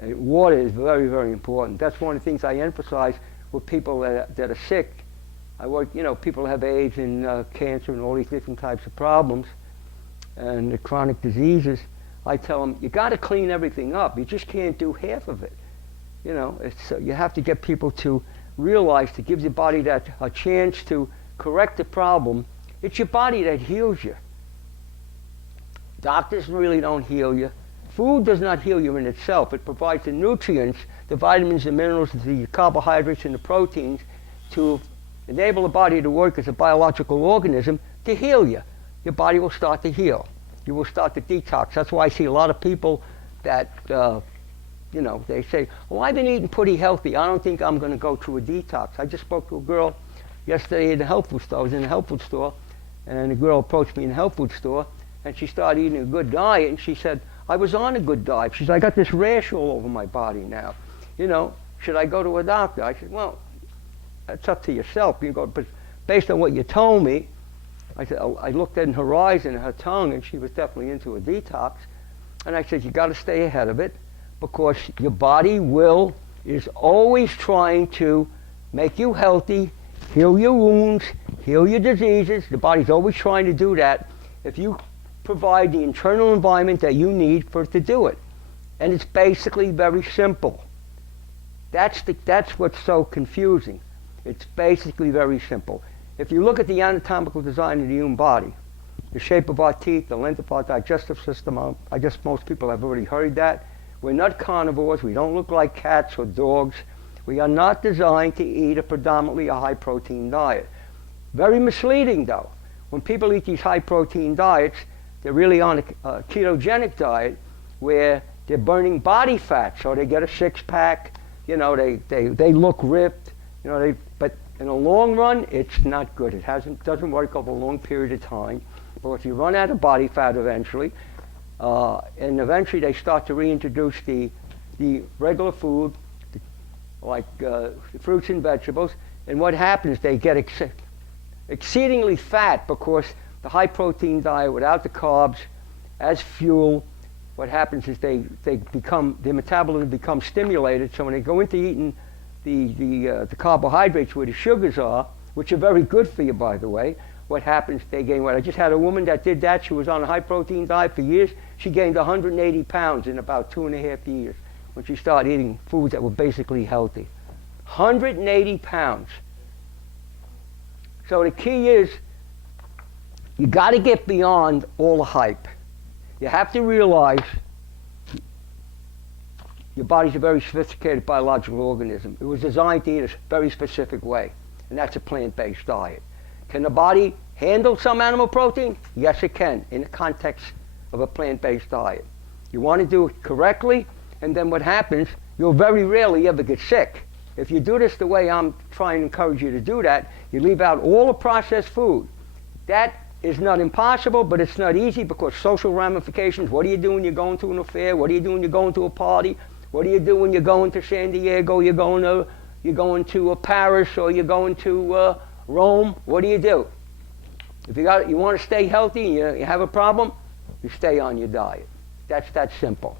Water is very, very important. That's one of the things I emphasize with people that are sick. I work, people have AIDS and cancer and all these different types of problems and the chronic diseases. I tell them, you got to clean everything up. You just can't do half of it. You have to get people to realize, to give your body a chance to correct the problem. It's your body that heals you. Doctors really don't heal you. Food does not heal you in itself. It provides the nutrients, the vitamins, the minerals, the carbohydrates, and the proteins to enable the body to work as a biological organism to heal you. Your body will start to heal. You will start to detox. That's why I see a lot of people that, they say, well, I've been eating pretty healthy. I don't think I'm going to go through a detox. I just spoke to a girl yesterday in the health food store. I was in a health food store, and a girl approached me in the health food store, and she started eating a good diet, and she said, I was on a good diet. She said, I got this rash all over my body now. Should I go to a doctor? I said, well, that's up to yourself. But based on what you told me, I said, I looked in her eyes and her tongue, and she was definitely into a detox. And I said, you got to stay ahead of it, because your body is always trying to make you healthy, heal your wounds, heal your diseases. The body's always trying to do that if you provide the internal environment that you need for it to do it. And it's basically very simple. That's what's so confusing. It's basically very simple. If you look at the anatomical design of the human body, the shape of our teeth, the length of our digestive system, I guess most people have already heard that. We're not carnivores. We don't look like cats or dogs. We are not designed to eat predominantly a high-protein diet. Very misleading, though. When people eat these high-protein diets, they're really on a ketogenic diet where they're burning body fat, so they get a six-pack. They look ripped. But in the long run, it's not good. It doesn't work over a long period of time. But if you run out of body fat eventually, and eventually they start to reintroduce the regular food, like the fruits and vegetables, and what happens, they get exceedingly fat because the high-protein diet without the carbs as fuel, what happens is their metabolism becomes stimulated, so when they go into eating the carbohydrates where the sugars are, which are very good for you, by the way, what happens, they gain weight. I just had a woman that did that. She was on a high-protein diet for years. She gained 180 pounds in about 2.5 years when she started eating foods that were basically healthy. 180 pounds. So the key is, you got to get beyond all the hype. You have to realize your body's a very sophisticated biological organism. It was designed to eat a very specific way, and that's a plant-based diet. Can the body handle some animal protein? Yes, it can, in the context of a plant-based diet. You want to do it correctly, and then what happens, you'll very rarely ever get sick. If you do this the way I'm trying to encourage you to do that, you leave out all the processed food. That is not impossible, but it's not easy because social ramifications. What do you do when you're going to an affair? What do you do when you're going to a party? What do you do when you're going to San Diego? You're going to Paris, or you're going to Rome? What do you do? If you want to stay healthy and you have a problem, you stay on your diet. That's that simple.